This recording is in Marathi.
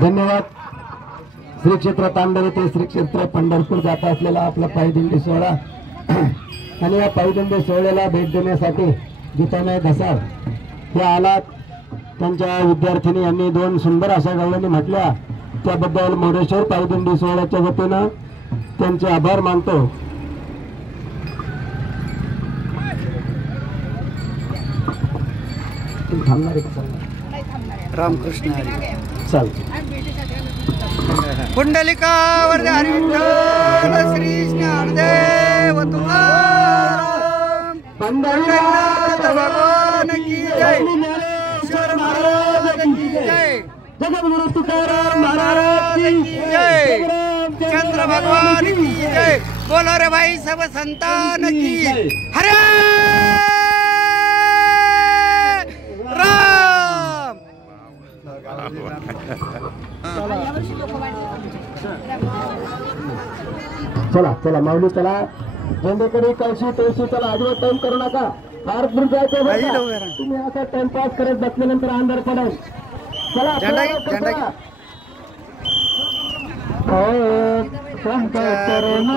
धन्यवाद। श्री क्षेत्र तांडवे ते श्री क्षेत्र पंढरपूर जात असलेला आपला पायदिंडी सोहळा आणि या पायदिंडी सोहळ्याला भेट देण्यासाठी गीतामय घसाळ हे आलात। त्यांच्या विद्यार्थिनी यांनी दोन सुंदर अशा गावांनी म्हटल्या, त्याबद्दल मोरेश्वर पायदिंडी सोहळ्याच्या वतीनं त्यांचे आभार मानतो। रामकृष्ण हरी चल कुंडलिका वरदे हरी विठ्ठल श्री ज्ञानदेव तुकाराम पंढरीनाथ भगवान की जय, ज्ञानेश्वर महाराज की जय, जगद्गुरु तुकाराम महाराज की जय, चंद्र भगवान की जय। बोलो रे भाई सब संतान की हरे राम। चला चला माऊली चला, झेंडेकरी कळशी तुळशी चला, अजिबात टाइम करू नका। फार दूर जायचं बरं का? तुम्ही असा टाइमपास करत बसल्यानंतर अंधार पडेल। चला झेंडा झेंडा छान पद्धतीने